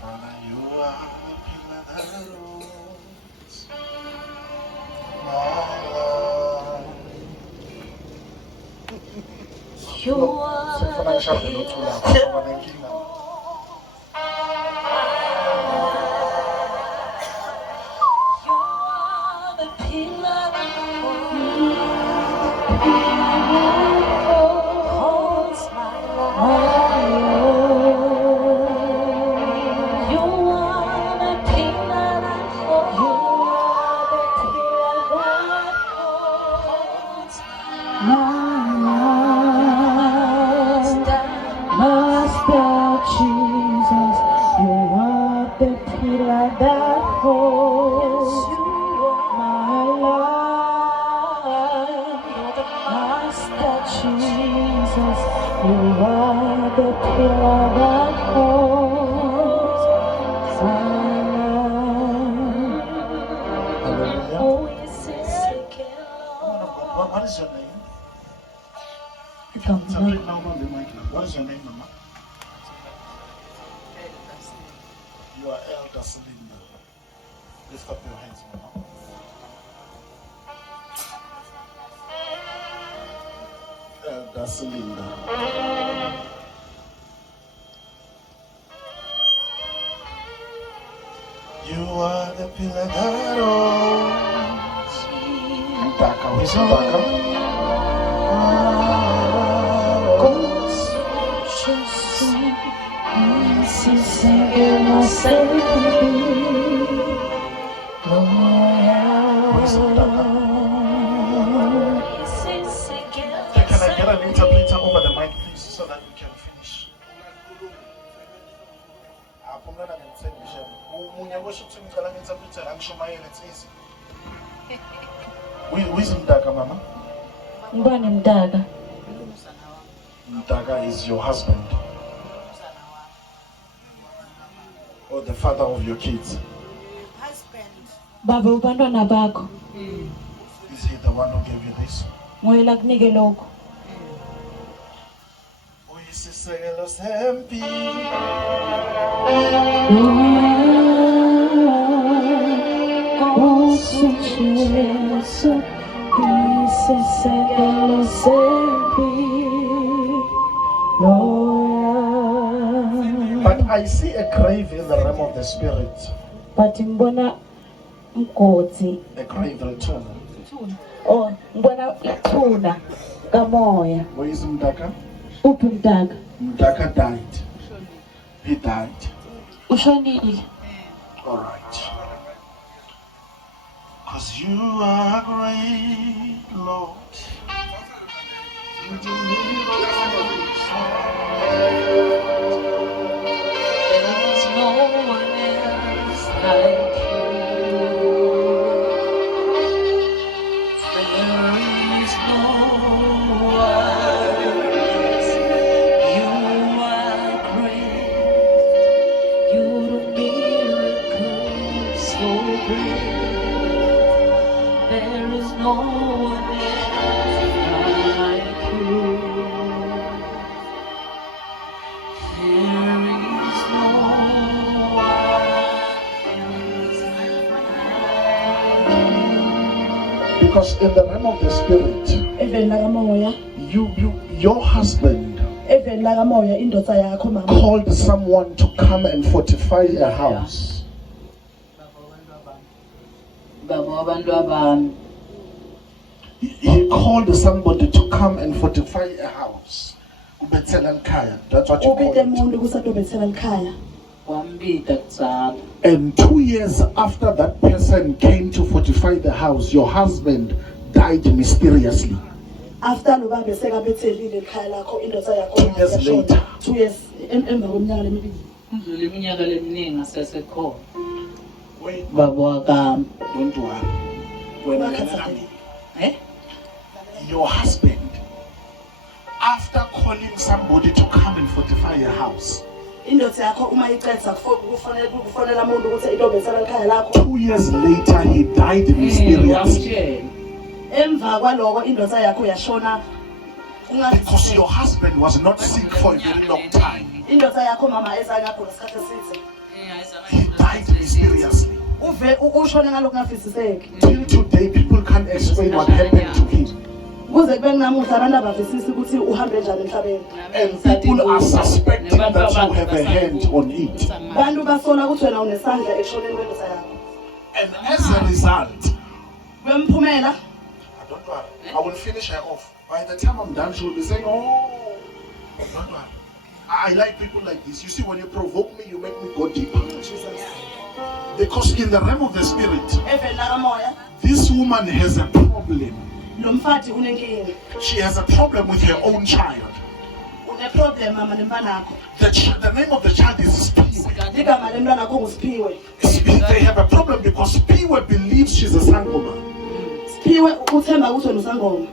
Father, you are the pillar that holds my life. You are the pillar that holds. Master Jesus, you are the pillar that holds my life. Master Jesus, you are the pillar that holds my life. Hallelujah. Oh, yes, yes, Woman of God, what is your name? Come Separate now on the mic. What is your name, Mama? You are Elder Celinda. Lift up your hands, Mama. Elder Celinda. You are the pillar that holds. Mtaka, where's Mtaka? Can I get an interpreter over the mic, please, so that we can finish? Who is Mtaka, Mama? Mbani Mdaga. Mtaka is your husband, or the father of your kids. Baba ubantwana bakho. Is he the one who gave you this? Ngoyela kunike lokho. Uyisisekelo sempilo. Jesu, uyisisekelo sempilo. But I see a grave in the realm of the spirit. But ngibona mgodi. A grave return. Oh, ngibona ithuna kamoya. Where is Mtaka? Uphi Mdaga? Mtaka died. He died. Ushonile. All right. Because you are great, Lord. You deliver us. There's no one else like you. There is no one else. You are great. You do miracles so great. There is no one else like you. There is no one else like you. Because in the realm of the spirit, your husband called someone to come and fortify a house. He called somebody to come and fortify a house. That's what you call it. And 2 years after that person came to fortify the house, your husband died mysteriously. 2 years later. 2 years. Your husband, after calling somebody to come and fortify a house, 2 years later he died mysteriously. Because your husband was not sick for a very long time. He died mysteriously. Ushone ngalokho ngavisiseki. Till today, people can't explain what happened to him. Kuze kube namuhla abantu abavisisi ukuthi uhambe njani emhlabeni. And people are suspecting that you have a hand on it. Bantu basola ukuthi wena unesandla ekushoneni kwendoda yakho. And as a result, Kwemphumela don't worry, I will finish her off. By the time I'm done, she will be saying, oh, don't worry. I like people like this. You see, when you provoke me, you make me go deeper. Because in the realm of the spirit, evela kamoya this woman has a problem. lo mfati unenkinga. She has a problem with her own child. Une problem mama nemntwana wakho. The name of the child is Spiwe. Igama lemntwana wakho nguSiphiwe. They have a problem because Spiwe believes she's a sangoma. Siphiwe uthemba ukuthi wena usangoma.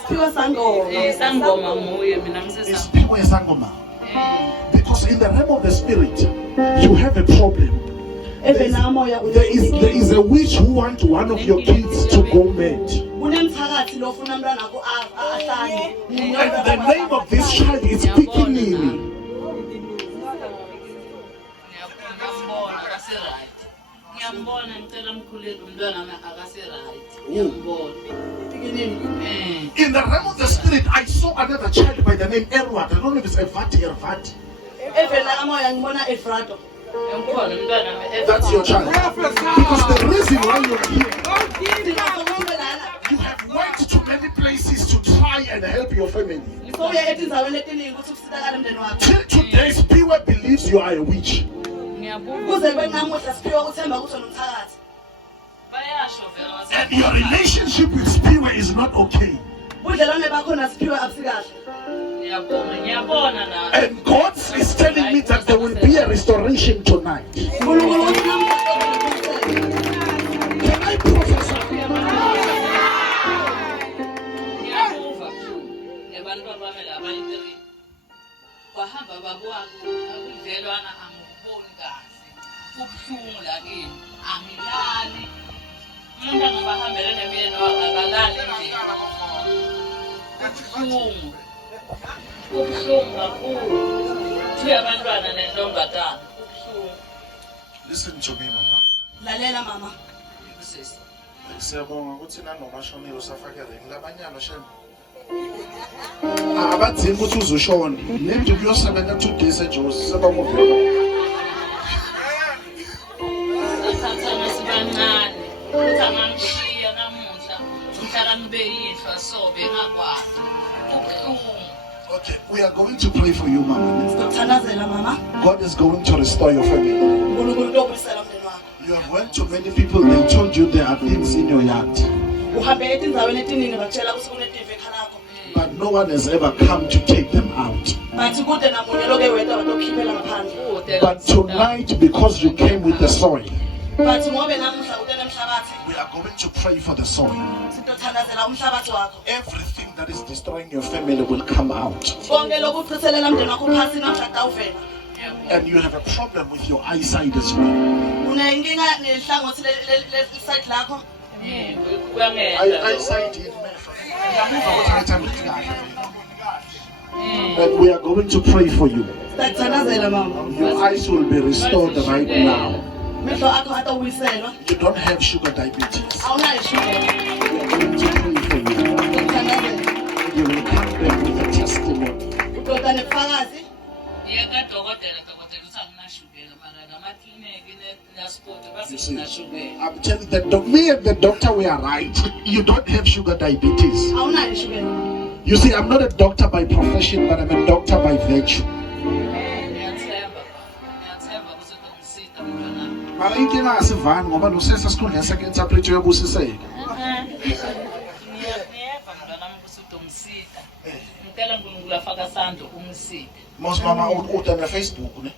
Siphiwe sangoma. Sangoma muye mina ngisesa. Spiwe is sangoma. Because in the realm of the spirit, you have a problem. Evela moya There is a witch who wants one of your kids to go mad. Unemthakathi lo ufuna umntwana wakho ahlanye. And the name of this child is Pikinini. Ngiyambona ngicela mkhuleko umntwana wami akase right. Ngiyambona. In the realm of the spirit, I saw another child by the name Edward. I don't know if it's Evati or Vati. Evela moya ngibona Efrado. Ngiyambona umntwana wami. That's your child. Because the reason why you're here, you have went to many places to try and help your family. Till today, Spiwe believes you are a witch. And your relationship with Spiwe is not okay. And God is telling me that there will be a restoration tonight. Can I prophesy? Bahamba babwaku akudlelwana angiboni kahle kubuhlungu la kimi angilali umuntu angabahambele nemiyeni akalali nje kubuhlungu kakhulu thi abantwana nentombazana kubuhlungu. Listen to me, mama. Lalela mama. Kusisi Siyabonga ukuthi nanomashonile usafakele ngilabanyana shema. Abadzingi ukuthi uzoshona. Nento kuyosebenza 2 days eJozi sebamuvela. Sathana sibancane ukuthi angangishiya namuhla umhlala ngibe yihlo sobe ngakwazi kubuhlungu. Okay, we are going to pray for you, mama. Ngithandazela mama. God is going to restore your family. uNkulunkulu uyobuyisela umndeni wakho. You have went to many people, they told you there are things in your yard. Uhambe etindzaweni etiningi bakutshela ukuthi kunetimve ekhalakho. But no one has ever come to take them out. Bathi kude namunye loke weda batokhiphela ngaphandle. But tonight, because you came with the soil, Bathi ngobe namuhla utele emhlabathi. we are going to pray for the soil. Sitothandazela umhlabathi wakho. Everything that is destroying your family will come out. Konke lokuchiselela umndeni wakho phansi namhla kutawuvela. And you have a problem with your eyesight as well. Unenkinga nehlangothi le-side lakho. Eyesight in and we are going to pray for you. Sitothandazela mama. Your eyes will be restored right now. Mehlo akho atawubuyiselwa. You don't have sugar diabetes. Awunayo ishukela. We are going to pray for you. Sitothandazela. You will come back with a testimony. Udoda nebufakazi. Dokotela uthi anginashukela mara lamakliniki neSport You basi see, nginashukela. I'm telling you, me and the doctor, we are right. You don't have sugar diabetes. Awunayo ishukela. You see, I'm not a doctor by profession, but I'm a doctor by virtue. Ngiyathemba ukuthi uzongisita mntwana. Mara inkinga asivani ngoba nosesa sikhundla seke-interpret uyabusiseka. Ngiyeva mntwana wami ukuthi uzongisita. Ngicela uNkulunkulu afaka isandla ungisiphe. Most mama uta na Facebook, ne?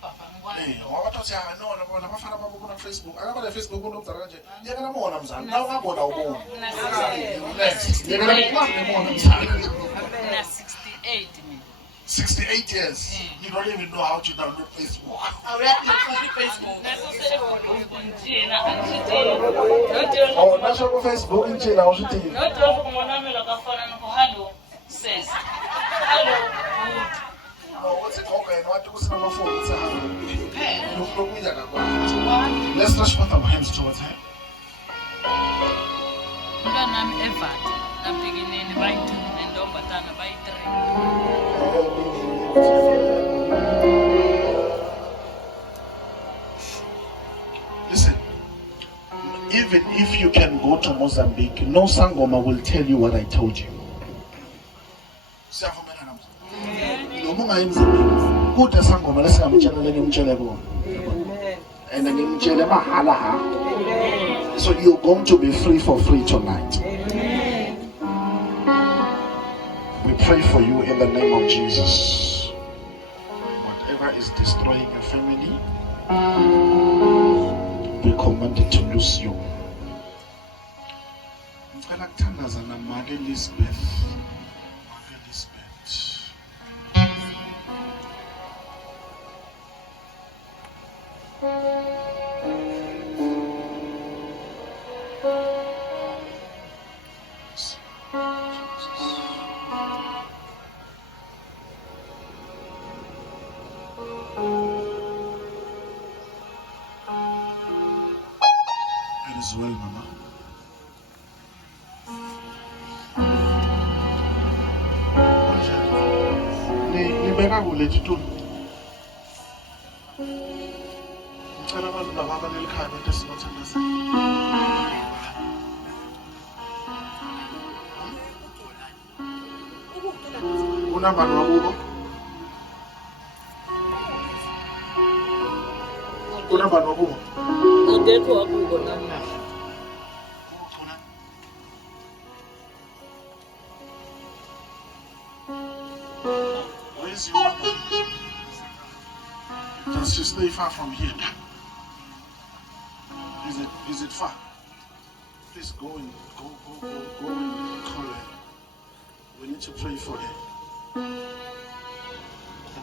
Papa ngikwazi. Wabathi no labona abafana babo kuna Facebook. Akaba na Facebook unomzala kanje. Yeka namona mzala. Nawu ngabona ubona. Yeka namona mzala. Ngina 68 mina. 68 years. You don't even know how to download Facebook. Awuyazi Facebook. Njena angishitini. Oh, nasho ku Facebook njena awushithini. Nodwa umonamelo kafana nokuhalo says. Hello. stretch both our hands towards her. Umntwanami eVata naBhekinene bayi-2 nentombatana bayi-3. Listen, even if you can go to Mozambique, no Sangoma will tell you what I told you. Siyavumelana mzulu? Lo mungayi Mozambique, kude Sangoma lesingamtshela ngimtshele kona. And ngimtshele mahala ha. So you're going to be free for free tonight. We pray for you in the name of Jesus. Whatever is destroying your family, we command it to lose you. Ngicela kuthandazana Make Elizabeth. Make Elizabeth. It is well, Mama. Libera kule tutu. Ngicela abantu laba abanelikhaya abantu esibathandaza. Unabani wakubo? Unabani wakubo? Akekho wakubo nami. Where is your mother? Does she stay far from here? Is it far? Please go and call her. We need to pray for her.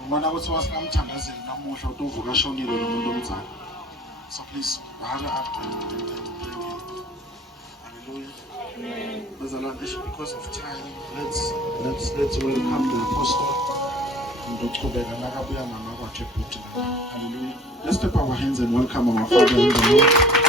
Ngibona ukuthi wasingamthandazeli namuhla uvuka shonile lo muntu omncane. So please, hurry up and pray again. Hallelujah. There's a lot because of time. Let's welcome the apostle. Hallelujah. Let's clap our hands and welcome our Father in the Lord.